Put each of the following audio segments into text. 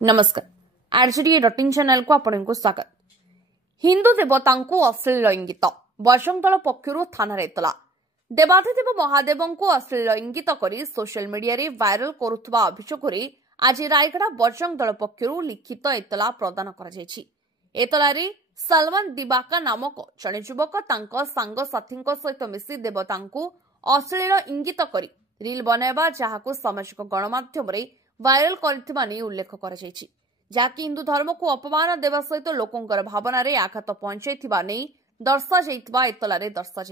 नमस्कार आरजेडी.इन चैनल को आपको स्वागत। हिंदू देवता अश्लील इंगित बजरंग दल पक्षर थाना एतला देवाधिदेव महादेव को अश्लील इंगित कर सोशल मीडिया रे वायरल करुवा अभियोग आज रायगड़ा बजरंग दल पक्षर लिखित एतला प्रदान कर सलमान दिबाका नामक जड़े युवक सांगसाथी सहित मिसी देवता अश्लील इंगित कर रिल बनवा जहां सामाजिक गणमाध्यम वायरल कर उल्लेख कर जहाँकि हिंदू धर्म को अपमान देवा सहित लोकंर भावना रे आघात पहुंचाई नहीं दर्शा एतलारे दर्शा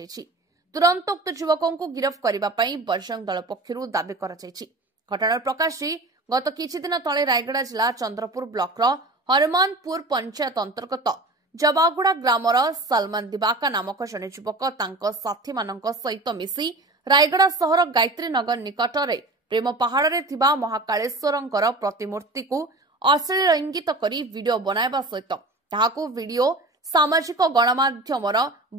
तुरंत उक्त युवकों को गिरफ्त करने बजरंग दल पक्षर दाबी कर घटना प्रकाश गत किछि दिन तले रायगड़ा जिला चंद्रपुर ब्लॉक हनुमानपुर पंचायत अंतर्गत जबागुड़ा ग्रामर सलमान दिबाका नामक जड़े युवक साथी मान सहित मिसी रायगड़ा सहर गायत्री नगर निकट में प्रेम पहाड़ रे थिबा महाकालेश्वरंकर प्रतिमूर्ति को अश्लील इंगित करी वीडियो बनाइबा सहित ताहाकू वीडियो सामाजिक गणमाध्यम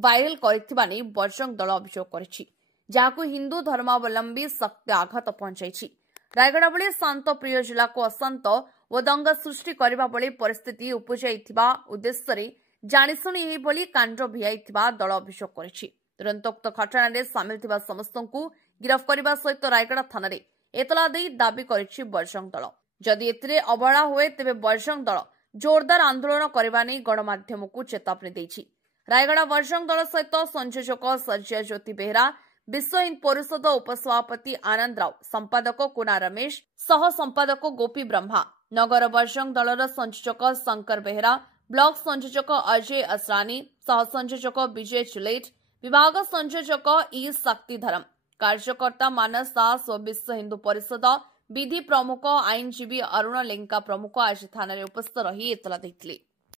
वायरल करथिबा नै बजरंग दल अभियोग करिछि जहाकू हिंदू धर्मावलंबी सख्त आघात पहुंचाइछि। रायगड़ा बळे शांत प्रिय जिला को अशांत और दंगा सृष्टि करबा बळे परिस्थिति उपजाइथिबा उद्देश्य रे जानिसुनी एही बळी कांड भियाइथिबा दल अभियोग करिछि। तुरंत उक्त घटना रे शामिल थिबा समस्तंकू गिरफ्त करबा सहित रायगड़ा थाना रे एतला दे दाबी करिछि बजरंग दल। जदि एथिरे अवहेला हुए तेबे बजरंग दल जोरदार आंदोलन करबा नै गणमाध्यम को चेतावनी दैछि। रायगड़ा बजरंग दल सहित संयोजक सर्जिया ज्योति बेहरा, विश्व हिंद परिषद उपसभापति आनंद राव, संपादक कुना रमेश, सह संपादक गोपी ब्रह्मा, नगर बजरंग दलर संयोजक शंकर बेहरा, ब्लॉक संयोजक अजय असरानी, सह संयोजक विजय चिलेट, विभाग संयोजक ई शक्तिधरम, कार्यकर्ता मानस दास और विश्व हिंदू परिषद विधि प्रमुख आईनजीवी अरुण लेंका प्रमुख आज थाना उपस्थित रही एतला देथिले।